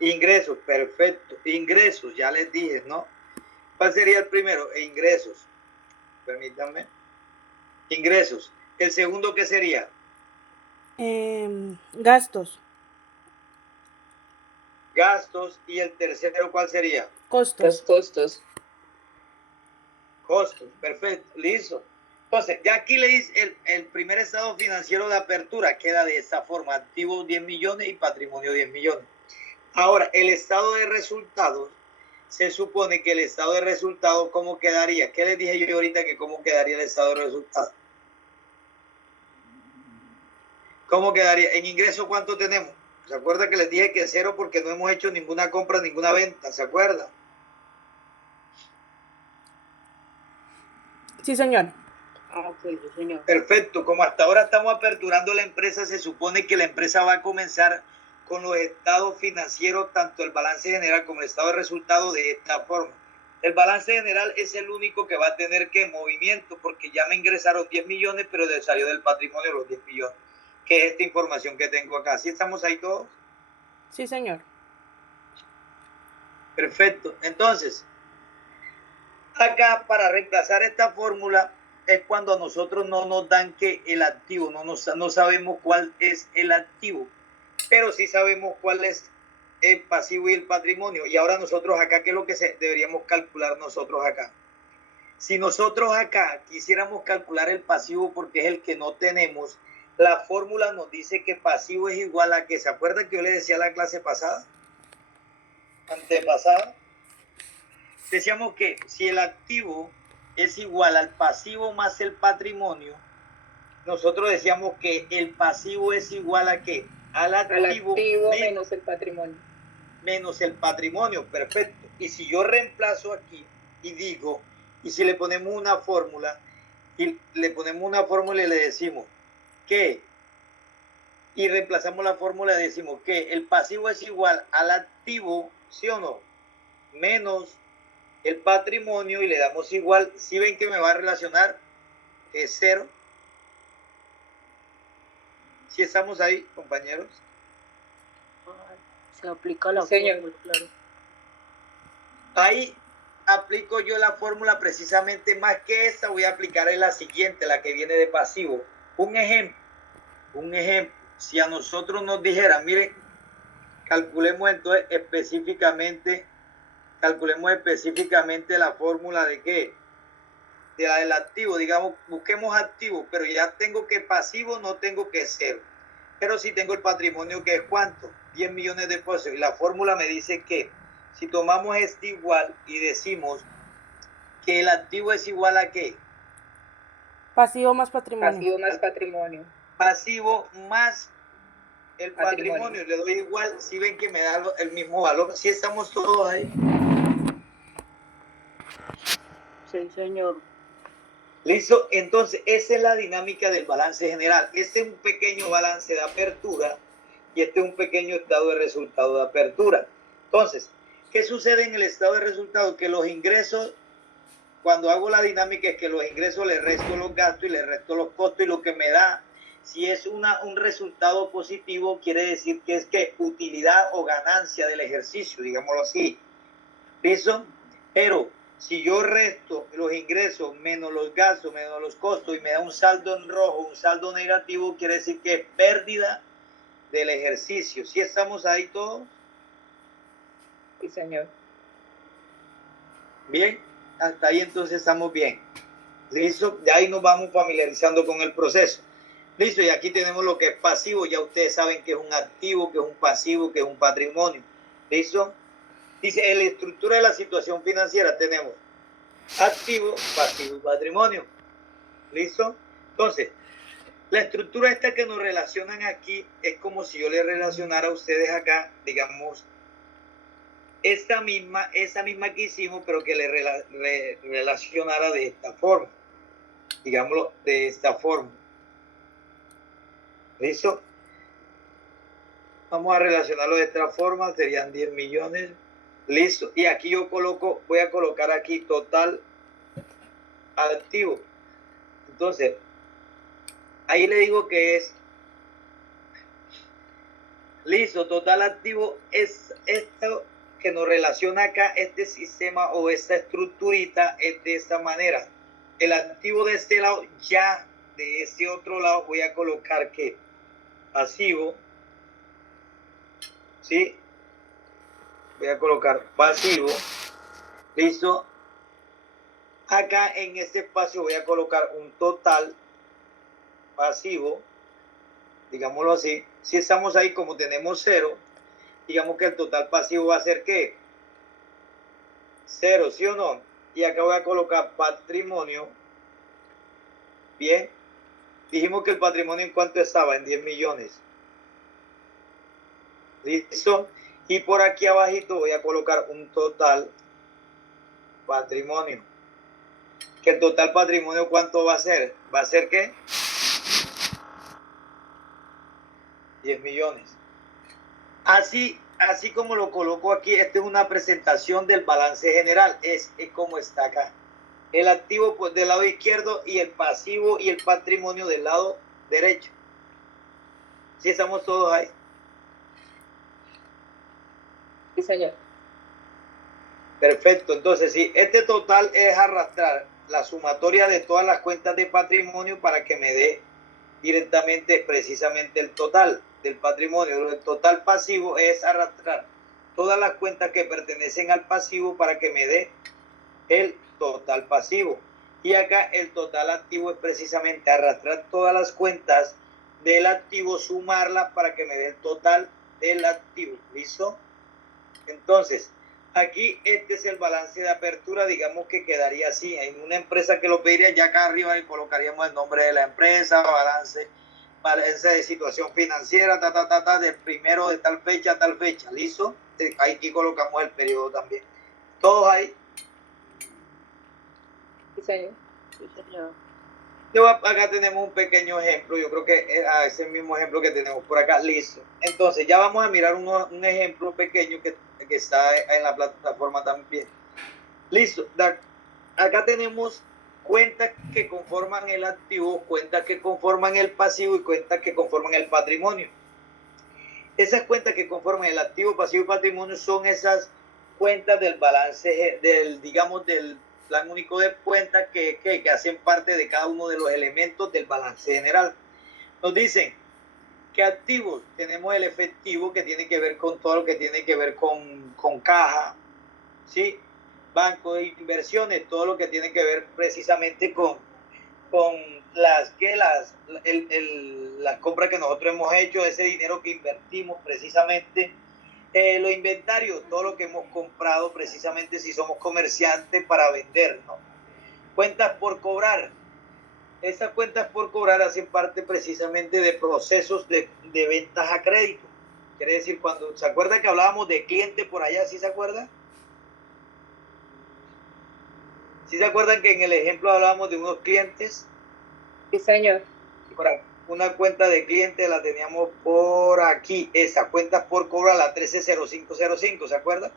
Ingresos, perfecto. Ingresos, ya les dije, ¿no? ¿Cuál sería el primero? Ingresos. Permítanme. Ingresos. ¿El segundo qué sería? Gastos. Gastos. ¿Y el tercero cuál sería? Los Costos. costos. Costos, perfecto, listo. Entonces, ya aquí le dice el primer estado financiero de apertura, queda de esta forma, activo 10 millones y patrimonio 10 millones. Ahora, el estado de resultados, se supone que el estado de resultados, ¿cómo quedaría? ¿Qué les dije yo ahorita que cómo quedaría el estado de resultados? ¿Cómo quedaría? En ingreso, ¿cuánto tenemos? ¿Se acuerda que les dije que cero porque no hemos hecho ninguna compra, ninguna venta? ¿Se acuerda? Sí, señor. Ok, sí, señor. Perfecto, como hasta ahora estamos aperturando la empresa, se supone que la empresa va a comenzar con los estados financieros, tanto el balance general como el estado de resultados de esta forma. El balance general es el único que va a tener que movimiento, porque ya me ingresaron 10 millones, pero salió del patrimonio los 10 millones, que es esta información que tengo acá. ¿Sí estamos ahí todos? Sí, señor. Perfecto. Entonces, acá para reemplazar esta fórmula es cuando a nosotros no nos dan que el activo, no sabemos cuál es el activo, pero sí sabemos cuál es el pasivo y el patrimonio. Y ahora nosotros acá, ¿qué es lo que deberíamos calcular nosotros acá? Si nosotros acá quisiéramos calcular el pasivo porque es el que no tenemos, la fórmula nos dice que pasivo es igual a que, ¿se acuerdan que yo le decía la clase pasada? Antepasada. Decíamos que si el activo es igual al pasivo más el patrimonio, nosotros decíamos que el pasivo es igual a ¿qué? Al activo menos el patrimonio. Menos el patrimonio, perfecto. Y si yo reemplazo aquí y digo, y si le ponemos una fórmula, y le decimos que, y reemplazamos la fórmula y decimos que el pasivo es igual al activo, ¿sí o no? menos el patrimonio y le damos igual. Si ven que me va a relacionar, es 0. Si estamos ahí, compañeros. Se aplica la Señor. fórmula, claro. Ahí aplico yo la fórmula precisamente más que esta, voy a aplicar en la siguiente, la que viene de pasivo. Un ejemplo, si a nosotros nos dijeran, miren, calculemos entonces específicamente la fórmula de qué, de la del activo, digamos, busquemos activo, pero ya tengo que pasivo, no tengo que 0, pero sí tengo el patrimonio que es ¿cuánto? 10 millones de pesos, y la fórmula me dice que si tomamos este igual y decimos que el activo es igual a ¿qué? Pasivo más patrimonio. Pasivo más patrimonio. Pasivo más el patrimonio. Le doy igual, si ven que me da el mismo valor, si estamos todos ahí. Sí, señor. Listo, entonces esa es la dinámica del balance general. Este es un pequeño balance de apertura y este es un pequeño estado de resultado de apertura. Entonces, ¿qué sucede en el estado de resultado? Que los ingresos, cuando hago la dinámica, es que los ingresos le resto los gastos y le resto los costos, y lo que me da, si es un resultado positivo, quiere decir que es que utilidad o ganancia del ejercicio, digámoslo así. ¿Listo? Pero si yo resto los ingresos menos los gastos, menos los costos, y me da un saldo en rojo, un saldo negativo, quiere decir que es pérdida del ejercicio. ¿Sí estamos ahí todos? Sí, señor. Bien, hasta ahí entonces estamos bien. Listo, de ahí nos vamos familiarizando con el proceso. Listo, y aquí tenemos lo que es pasivo. Ya ustedes saben que es un activo, que es un pasivo, que es un patrimonio. ¿Listo? Dice, en la estructura de la situación financiera tenemos activo, pasivo y patrimonio. ¿Listo? Entonces, la estructura esta que nos relacionan aquí es como si yo le relacionara a ustedes acá, digamos, esa misma que hicimos, pero que le relacionara de esta forma. Digámoslo de esta forma. ¿Listo? Vamos a relacionarlo de esta forma, serían 10 millones. Listo. Y aquí yo voy a colocar aquí total activo. Entonces, ahí le digo que es, listo, total activo es esto que nos relaciona acá, este sistema o esta estructurita es de esta manera. El activo de este lado, ya de este otro lado voy a colocar que pasivo, ¿sí? Voy a colocar pasivo, listo. Acá en este espacio voy a colocar un total pasivo, digámoslo así. Si estamos ahí, como tenemos 0, digamos que el total pasivo va a ser ¿qué? 0, ¿sí o no? Y acá voy a colocar patrimonio. Bien. Dijimos que el patrimonio en cuánto estaba, en 10 millones. ¿Listo? Y por aquí abajito voy a colocar un total patrimonio. Que el total patrimonio, ¿cuánto va a ser? ¿Va a ser qué? 10 millones. Así como lo coloco aquí, esta es una presentación del balance general. Es como está acá. El activo pues, del lado izquierdo y el pasivo y el patrimonio del lado derecho. ¿Sí estamos todos ahí? Sí, señor. Perfecto. Entonces, sí, este total es arrastrar la sumatoria de todas las cuentas de patrimonio para que me dé directamente, precisamente el total del patrimonio. El total pasivo es arrastrar todas las cuentas que pertenecen al pasivo para que me dé el total pasivo. Y acá el total activo es precisamente arrastrar todas las cuentas del activo, sumarlas para que me dé el total del activo. ¿Listo? Entonces, aquí este es el balance de apertura, digamos que quedaría así. En una empresa que lo pediría, ya acá arriba le colocaríamos el nombre de la empresa, balance de situación financiera, del primero de tal fecha a tal fecha. ¿Listo? Aquí colocamos el periodo también. Todos ahí. Sí, señor. Sí, señor. Acá tenemos un pequeño ejemplo, yo creo que es el mismo ejemplo que tenemos por acá, listo. Entonces ya vamos a mirar un ejemplo pequeño que está en la plataforma también. Listo, acá tenemos cuentas que conforman el activo, cuentas que conforman el pasivo y cuentas que conforman el patrimonio. Esas cuentas que conforman el activo, pasivo y patrimonio son esas cuentas del balance, digamos, del plan único de cuentas que hacen parte de cada uno de los elementos del balance general. Nos dicen que activos tenemos el efectivo, que tiene que ver con todo lo que tiene que ver con caja, ¿sí? Banco de inversiones, todo lo que tiene que ver precisamente con las compras que nosotros hemos hecho, ese dinero que invertimos precisamente. Los inventarios, todo lo que hemos comprado precisamente si somos comerciantes para vender, ¿no? Cuentas por cobrar. Esas cuentas por cobrar hacen parte precisamente de procesos de ventas a crédito. Quiere decir, cuando se acuerda que hablábamos de cliente por allá, ¿sí se acuerdan? ¿Sí se acuerdan que en el ejemplo hablábamos de unos clientes? Sí, señor. Una cuenta de cliente la teníamos por aquí, esa cuenta por cobrar, la 130505, ¿se acuerdan?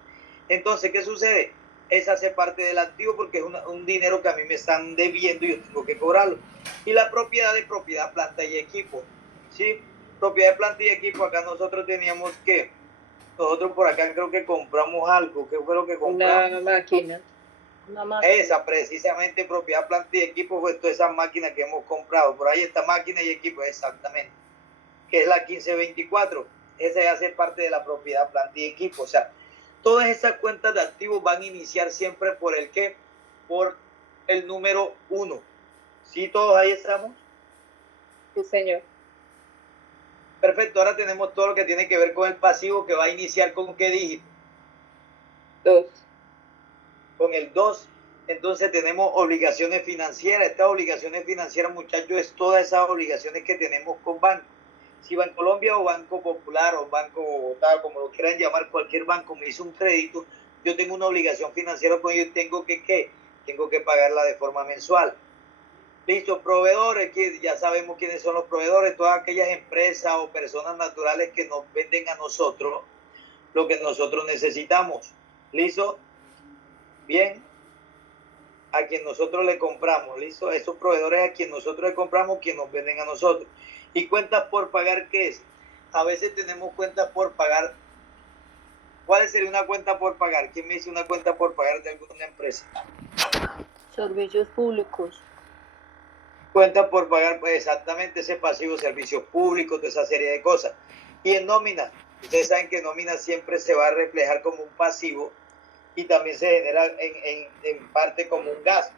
Entonces, ¿qué sucede? Esa hace parte del activo porque es un dinero que a mí me están debiendo y yo tengo que cobrarlo. Y la propiedad de propiedad, planta y equipo, ¿sí? Propiedad de planta y equipo, acá nosotros teníamos que, nosotros por acá creo que compramos algo. ¿Qué fue lo que compramos? Una máquina. Esa precisamente propiedad, planta y equipo fue toda esa máquina que hemos comprado. Por ahí está máquina y equipo, exactamente. Que es la 1524. Esa ya hace parte de la propiedad, planta y equipo. O sea, todas esas cuentas de activos van a iniciar siempre por el ¿qué? Por el número 1. ¿Sí todos ahí estamos? Sí, señor. Perfecto, ahora tenemos todo lo que tiene que ver con el pasivo, que va a iniciar con ¿qué dígito? 2. Con el 2. Entonces tenemos obligaciones financieras. Estas obligaciones financieras, muchachos, es todas esas obligaciones que tenemos con bancos. Si Bancolombia o Banco Popular o Banco Bogotá, como lo quieran llamar, cualquier banco me hizo un crédito, yo tengo una obligación financiera con ellos, tengo que pagarla de forma mensual. Listo, proveedores, que ya sabemos quiénes son los proveedores, todas aquellas empresas o personas naturales que nos venden a nosotros lo que nosotros necesitamos. ¿Listo? Bien, a quien nosotros le compramos, ¿listo? Esos proveedores a quien nosotros le compramos, quien nos venden a nosotros. ¿Y cuentas por pagar qué es? A veces tenemos cuentas por pagar. ¿Cuál sería una cuenta por pagar? ¿Quién me dice una cuenta por pagar de alguna empresa? Servicios públicos. Cuenta por pagar, pues exactamente ese pasivo, servicios públicos, toda esa serie de cosas. Y en nómina, ustedes saben que nómina siempre se va a reflejar como un pasivo y también se genera en parte como un gasto.